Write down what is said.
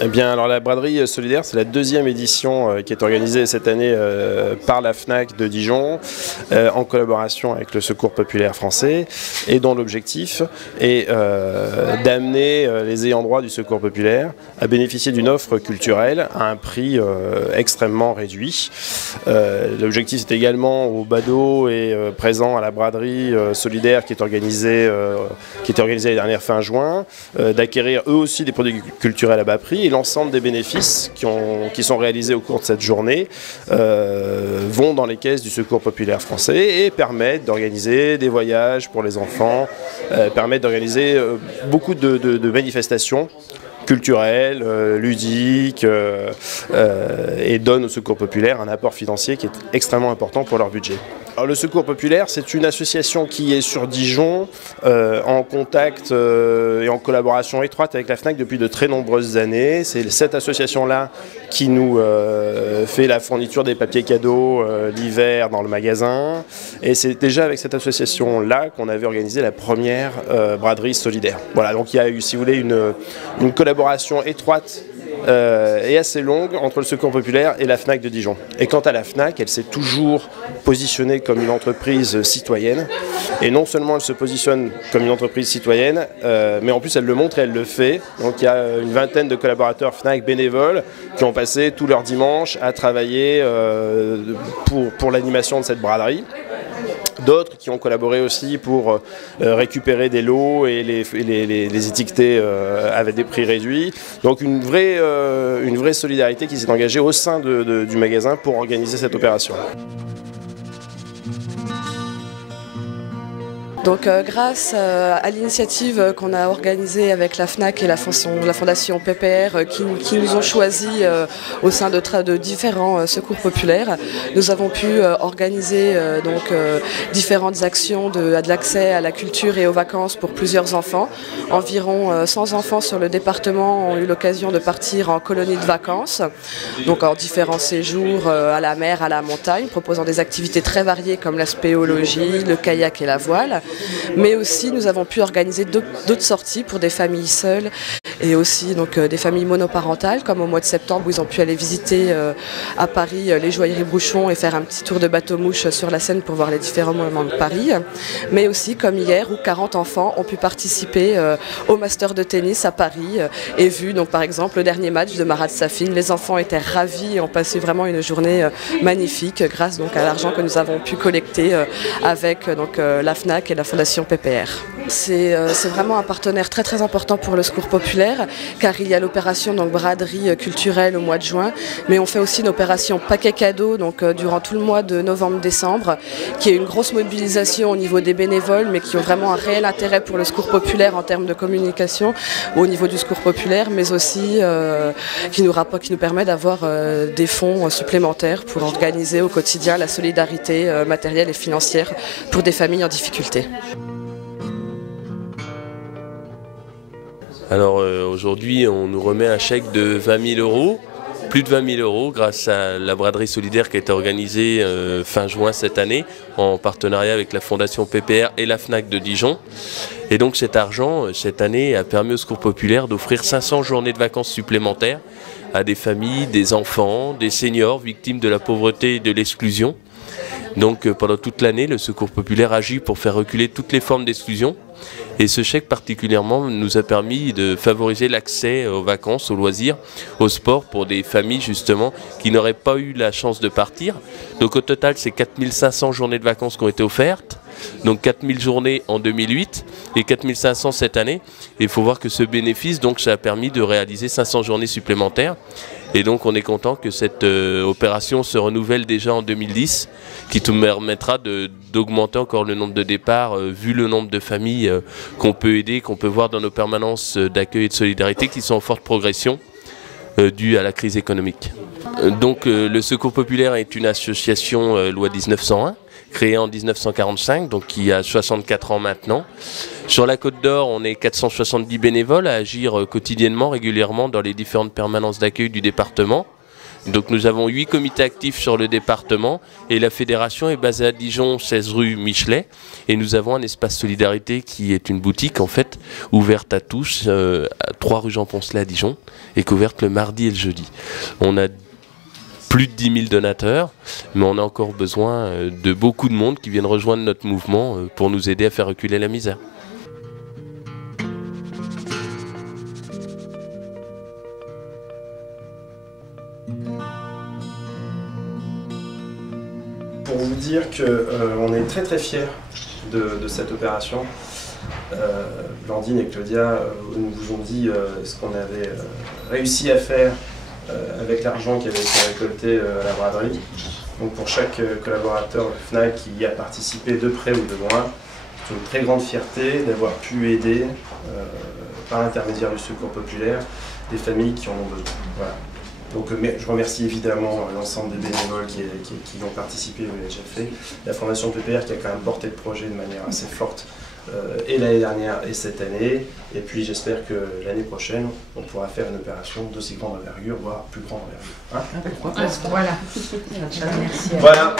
Eh bien, alors la braderie solidaire, c'est la deuxième édition qui est organisée cette année par la FNAC de Dijon, en collaboration avec le Secours populaire français, et dont l'objectif est d'amener les ayants droit du Secours populaire à bénéficier d'une offre culturelle à un prix extrêmement réduit. L'objectif est également au badaud et présent à la braderie solidaire qui est organisée l'année dernière fin juin, d'acquérir eux aussi des produits culturels à bas prix. Et l'ensemble des bénéfices qui sont réalisés au cours de cette journée vont dans les caisses du Secours populaire français et permettent d'organiser des voyages pour les enfants, permettent d'organiser beaucoup de manifestations culturelles, ludiques, et donnent au Secours populaire un apport financier qui est extrêmement important pour leur budget. Alors, le Secours populaire, c'est une association qui est sur Dijon, en contact et en collaboration étroite avec la FNAC depuis de très nombreuses années. C'est cette association-là qui nous fait la fourniture des papiers cadeaux l'hiver dans le magasin. Et c'est déjà avec cette association-là qu'on avait organisé la première braderie solidaire. Voilà, donc il y a eu, si vous voulez, une collaboration étroite et assez longue entre le Secours populaire et la FNAC de Dijon. Et quant à la FNAC, elle s'est toujours positionnée comme une entreprise citoyenne. Et non seulement elle se positionne comme une entreprise citoyenne, mais en plus elle le montre et elle le fait. Donc il y a une vingtaine de collaborateurs FNAC bénévoles qui ont passé tout leur dimanche à travailler pour l'animation de cette braderie. D'autres qui ont collaboré aussi pour récupérer des lots et les étiqueter avec des prix réduits. Donc une vraie solidarité qui s'est engagée au sein du magasin pour organiser cette opération. Donc grâce à l'initiative qu'on a organisée avec la FNAC et la fondation PPR qui nous ont choisis au sein de différents secours populaires, nous avons pu organiser différentes actions de l'accès à la culture et aux vacances pour plusieurs enfants. Environ 100 enfants sur le département ont eu l'occasion de partir en colonie de vacances, donc en différents séjours à la mer, à la montagne, proposant des activités très variées comme la spéologie, le kayak et la voile. Mais aussi nous avons pu organiser d'autres sorties pour des familles seules et aussi des familles monoparentales, comme au mois de septembre où ils ont pu aller visiter à Paris les joailleries Bouchon et faire un petit tour de bateau-mouche sur la Seine pour voir les différents monuments de Paris. Mais aussi comme hier où 40 enfants ont pu participer au Master de tennis à Paris et vu par exemple le dernier match de Marat Safin. Les enfants étaient ravis et ont passé vraiment une journée magnifique grâce à l'argent que nous avons pu collecter avec la FNAC et la fondation PPR. C'est vraiment un partenaire très très important pour le Secours populaire car il y a l'opération braderie culturelle au mois de juin, mais on fait aussi une opération paquet cadeau durant tout le mois de novembre-décembre qui est une grosse mobilisation au niveau des bénévoles mais qui ont vraiment un réel intérêt pour le Secours populaire en termes de communication au niveau du Secours populaire, mais aussi qui nous permet d'avoir des fonds supplémentaires pour organiser au quotidien la solidarité matérielle et financière pour des familles en difficulté. Alors aujourd'hui, on nous remet un chèque de 20 000 €, plus de 20 000 € grâce à la braderie solidaire qui a été organisée fin juin cette année en partenariat avec la fondation PPR et la FNAC de Dijon. Et donc cet argent, cette année, a permis au Secours populaire d'offrir 500 journées de vacances supplémentaires à des familles, des enfants, des seniors victimes de la pauvreté et de l'exclusion. Donc pendant toute l'année, le Secours populaire agit pour faire reculer toutes les formes d'exclusion. Et ce chèque particulièrement nous a permis de favoriser l'accès aux vacances, aux loisirs, au sport pour des familles justement qui n'auraient pas eu la chance de partir. Donc au total, c'est 4500 journées de vacances qui ont été offertes. Donc 4000 journées en 2008 et 4500 cette année. Et il faut voir que ce bénéfice, ça a permis de réaliser 500 journées supplémentaires. Et donc on est content que cette opération se renouvelle déjà en 2010, qui nous permettra d'augmenter encore le nombre de départs, vu le nombre de familles qu'on peut aider, qu'on peut voir dans nos permanences d'accueil et de solidarité qui sont en forte progression due à la crise économique. Donc le Secours populaire est une association loi 1901, créée en 1945, donc qui a 64 ans maintenant. Sur la Côte d'Or, on est 470 bénévoles à agir quotidiennement, régulièrement dans les différentes permanences d'accueil du département. Donc nous avons 8 comités actifs sur le département et la fédération est basée à Dijon, 16 rue Michelet. Et nous avons un espace solidarité qui est une boutique en fait ouverte à tous, à 3 rue Jean Poncelet à Dijon, et qui est ouverte le mardi et le jeudi. On a plus de 10 000 donateurs, mais on a encore besoin de beaucoup de monde qui viennent rejoindre notre mouvement pour nous aider à faire reculer la misère. Pour vous dire qu'on est très très fiers de cette opération. Blandine et Claudia nous vous ont dit ce qu'on avait réussi à faire avec l'argent qui avait été récolté à la braderie. Donc pour chaque collaborateur de FNAC qui y a participé de près ou de loin, c'est une très grande fierté d'avoir pu aider par l'intermédiaire du Secours populaire des familles qui en ont besoin. Voilà. Donc je remercie évidemment l'ensemble des bénévoles qui ont participé, vous l'avez déjà fait, la Fondation PPR qui a quand même porté le projet de manière assez forte et l'année dernière et cette année, et puis j'espère que l'année prochaine on pourra faire une opération d'aussi grande envergure, voire plus grande envergure. Hein ? Voilà. Merci. Voilà.